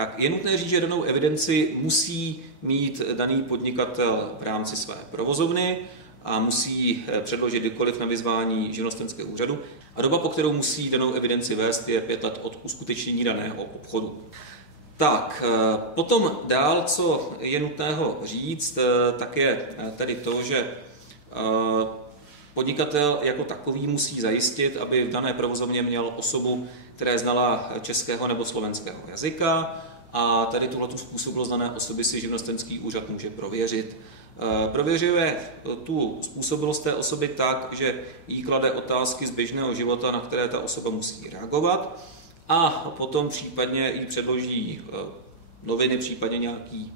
tak je nutné říct, že danou evidenci musí mít daný podnikatel v rámci své provozovny a musí předložit kdykoliv na vyzvání živnostenského úřadu. A doba, po kterou musí danou evidenci vést, je 5 let od uskutečnění daného obchodu. Tak, potom dál, co je nutného říct, tak je tedy to, že podnikatel jako takový musí zajistit, aby v dané provozovně měl osobu, která znala českého nebo slovenského jazyka, a tady tuhletu způsobilost dané osoby si živnostenský úřad může prověřit. Prověřuje tu způsobilost té osoby tak, že jí klade otázky z běžného života, na které ta osoba musí reagovat, a potom případně jí předloží noviny, případně nějaký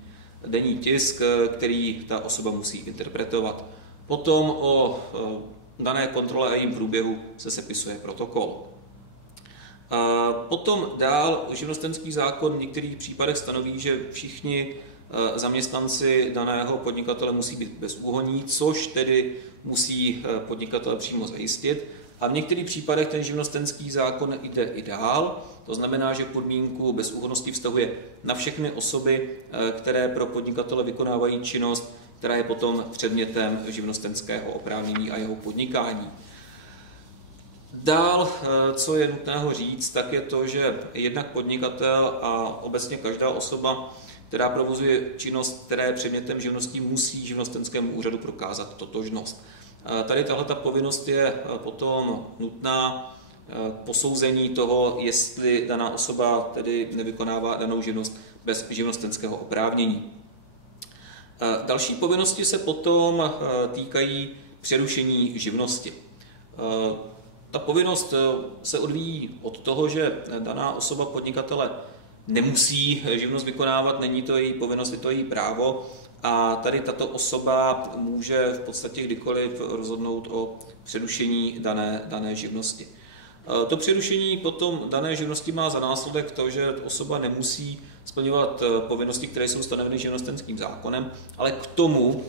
denní tisk, který ta osoba musí interpretovat. Potom o dané kontrole a jejím průběhu se sepisuje protokol. Potom dál živnostenský zákon v některých případech stanoví, že všichni zaměstnanci daného podnikatele musí být bezúhonní, což tedy musí podnikatel přímo zajistit. A v některých případech ten živnostenský zákon jde i dál, to znamená, že podmínku bezúhonnosti vztahuje na všechny osoby, které pro podnikatele vykonávají činnost, která je potom předmětem živnostenského oprávnění a jeho podnikání. Dál, co je nutného říct, tak je to, že jednak podnikatel a obecně každá osoba, která provozuje činnost, která je předmětem živnosti, musí živnostenskému úřadu prokázat totožnost. Tady tahleta povinnost je potom nutná k posouzení toho, jestli daná osoba tedy nevykonává danou živnost bez živnostenského oprávnění. Další povinnosti se potom týkají přerušení živnosti. Ta povinnost se odvíjí od toho, že daná osoba podnikatele nemusí živnost vykonávat, není to její povinnost, je to její právo, a tady tato osoba může v podstatě kdykoliv rozhodnout o přerušení dané živnosti. To přerušení potom dané živnosti má za následek to, že osoba nemusí splňovat povinnosti, které jsou stanoveny živnostenským zákonem, ale k tomu,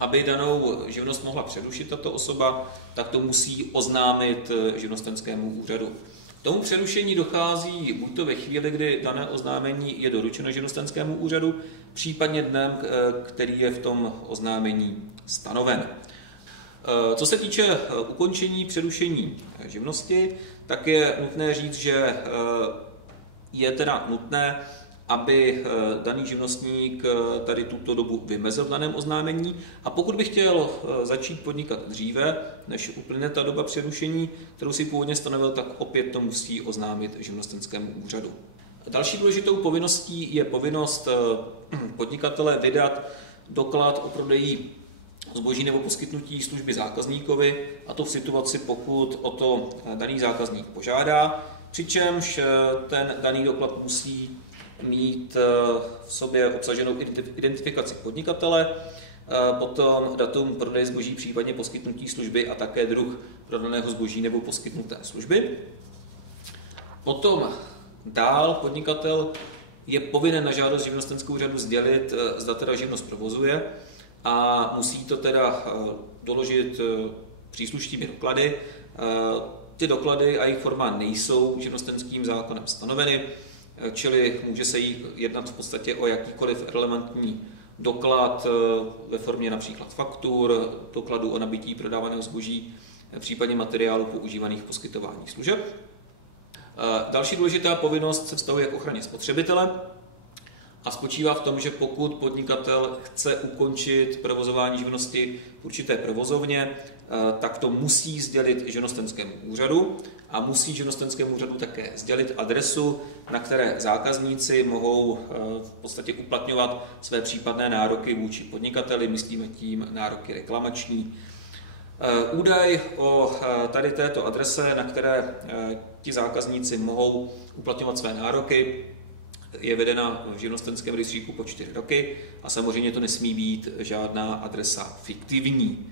aby danou živnost mohla přerušit tato osoba, tak to musí oznámit živnostenskému úřadu. K tomu přerušení dochází buď to ve chvíli, kdy dané oznámení je doručeno živnostenskému úřadu, případně dnem, který je v tom oznámení stanoven. Co se týče ukončení přerušení živnosti, tak je nutné říct, že je teda nutné, aby daný živnostník tady tuto dobu vymezil v daném oznámení, a pokud by chtěl začít podnikat dříve, než uplyne ta doba přerušení, kterou si původně stanovil, tak opět to musí oznámit živnostenskému úřadu. Další důležitou povinností je povinnost podnikatele vydat doklad o prodeji zboží nebo poskytnutí služby zákazníkovi, a to v situaci, pokud o to daný zákazník požádá, přičemž ten daný doklad musí mít v sobě obsaženou identifikaci podnikatele, potom datum prodeje zboží, případně poskytnutí služby a také druh prodaného zboží nebo poskytnuté služby. Potom dál podnikatel je povinen na žádost živnostenského úřadu sdělit, zda teda živnost provozuje, a musí to teda doložit příslušnými doklady. Ty doklady a jejich forma nejsou živnostenským zákonem stanoveny, čili může se jednat v podstatě o jakýkoliv relevantní doklad ve formě například faktur, dokladů o nabití prodávaného zboží, případně materiálu používaných v poskytování služeb. Další důležitá povinnost se vztahuje k ochraně spotřebitele a spočívá v tom, že pokud podnikatel chce ukončit provozování živnosti v určité provozovně, tak to musí sdělit živnostenskému úřadu a musí živnostenskému úřadu také sdělit adresu, na které zákazníci mohou v podstatě uplatňovat své případné nároky vůči podnikateli, myslíme tím nároky reklamační. Údaj o tady této adrese, na které ti zákazníci mohou uplatňovat své nároky, je vedena v živnostenském rejstříku po 4 roky a samozřejmě to nesmí být žádná adresa fiktivní.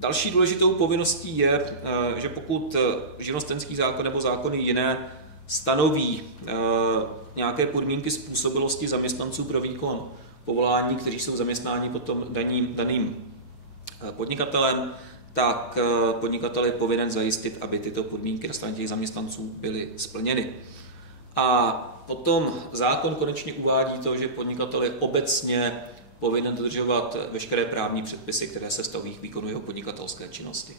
Další důležitou povinností je, že pokud živnostenský zákon nebo zákony jiné stanoví nějaké podmínky způsobilosti zaměstnanců pro výkon povolání, kteří jsou zaměstnáni potom daným podnikatelem, tak podnikatel je povinen zajistit, aby tyto podmínky na straně těch zaměstnanců byly splněny. A potom zákon konečně uvádí to, že podnikatel je obecně povinen dodržovat veškeré právní předpisy, které se vztahují k výkonu jeho podnikatelské činnosti.